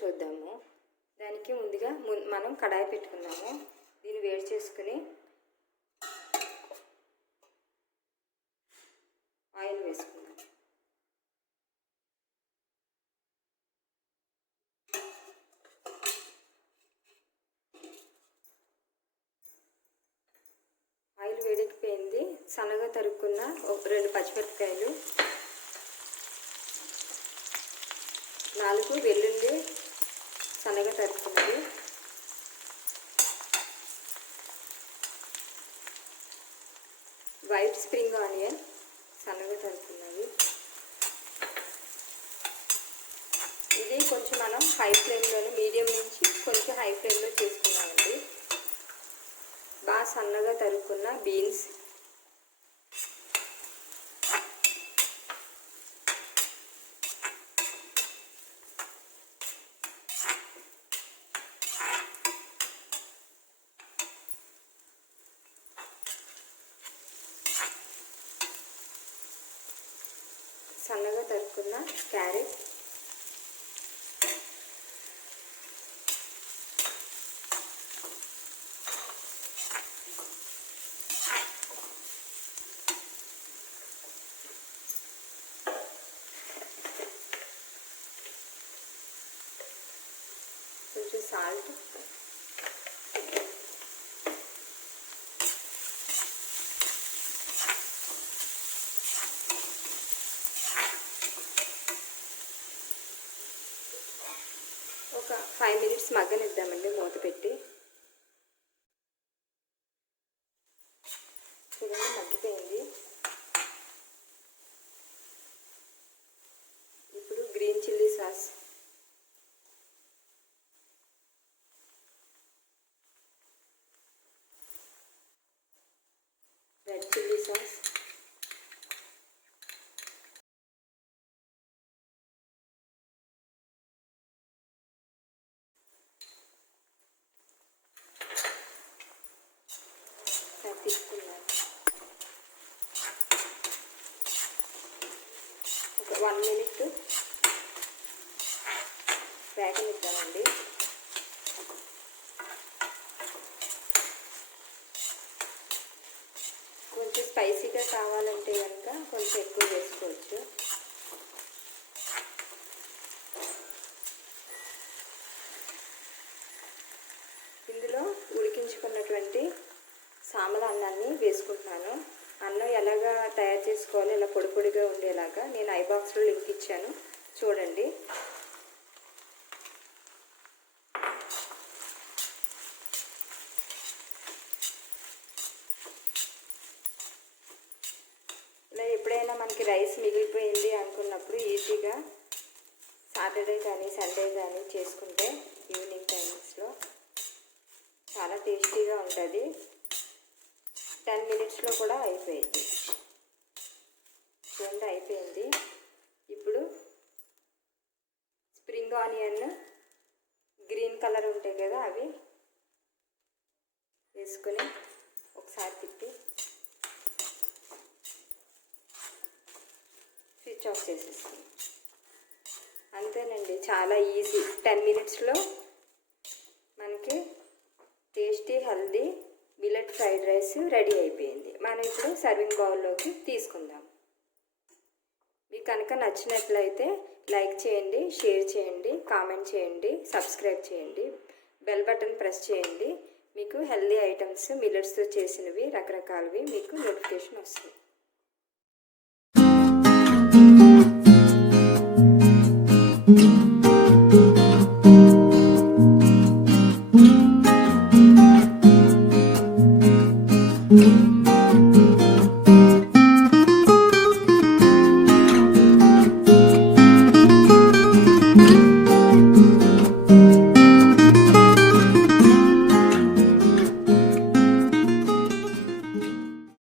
చూద్దాము. దానికి ముందుగా మనం కడాయి పెట్టుకున్నాము. దీన్ని వేడి చేసుకుని ఆయిల్ వేసుకుందాం. ఆయిల్ వేడెక్కిపోయింది. సన్నగా తరుక్కున్న 2 పచ్చిమిరపకాయలు, 4 వెల్లుల్లి సన్నగా తరుక్కున్నది, వైట్ స్ప్రింగ్ ఆనియన్ సన్నగా తరుక్కున్నది. ఇది కొంచెం మనం హై ఫ్లేమ్లోనే, మీడియం నుంచి కొంచెం హై ఫ్లేమ్లో చేసుకున్నామండి. బాగా సన్నగా తరుక్కున్న బీన్స్, సన్నగా తరుక్కున్న క్యారెట్, కొంచెం సాల్ట్, ఒక 5 మినిట్స్ మగ్గనిద్దామండి మూత పెట్టి. చూడండి మగ్గిపోయింది. ఇప్పుడు green chilli sauce, red chilli sauce, తీసుకున్నాను. ఒక 1 మినిట్ వేగనిద్దామండి. కొంచెం స్పైసీగా కావాలంటే కనుక కొంచెం ఎక్కువ వేసుకోవచ్చు. ఇందులో ఉడికించుకున్నటువంటి సాంబార్ అన్నాన్ని వేసుకుంటున్నాను. అన్నం ఎలాగా తయారు చేసుకోవాలో ఇలా పొడి పొడిగా ఉండేలాగా నేను ఐ బాక్స్లో లింక్ ఇచ్చాను, చూడండి. ఇలా ఎప్పుడైనా మనకి రైస్ మిగిలిపోయింది అనుకున్నప్పుడు ఈజీగా సాటర్డే కానీ సండే కానీ చేసుకుంటే ఈవినింగ్ టైమ్స్లో చాలా టేస్టీగా ఉంటుంది. 10 మినిట్స్లో కూడా అయిపోయింది. చూడండి అయిపోయింది. ఇప్పుడు స్ప్రింగ్ ఆనియన్ గ్రీన్ కలర్ ఉంటాయి కదా, అవి వేసుకొని ఒకసారి తిప్పి స్విచ్ ఆఫ్ చేసేస్తాం. అంతేనండి, చాలా ఈజీ. 10 మినిట్స్లో మనకి tasty healthy millet fried rice ready అయిపోయింది. మనం ఇప్పుడు సర్వింగ్ బౌల్లోకి తీసుకుందాం. మీకు కనుక నచ్చినట్లయితే లైక్ చేయండి, షేర్ చేయండి, కామెంట్ చేయండి, సబ్స్క్రైబ్ చేయండి, బెల్ బటన్ ప్రెస్ చేయండి. మీకు హెల్దీ ఐటమ్స్ మిల్లెట్స్తో చేసినవి రకరకాలవి మీకు నోటిఫికేషన్ వస్తుంది.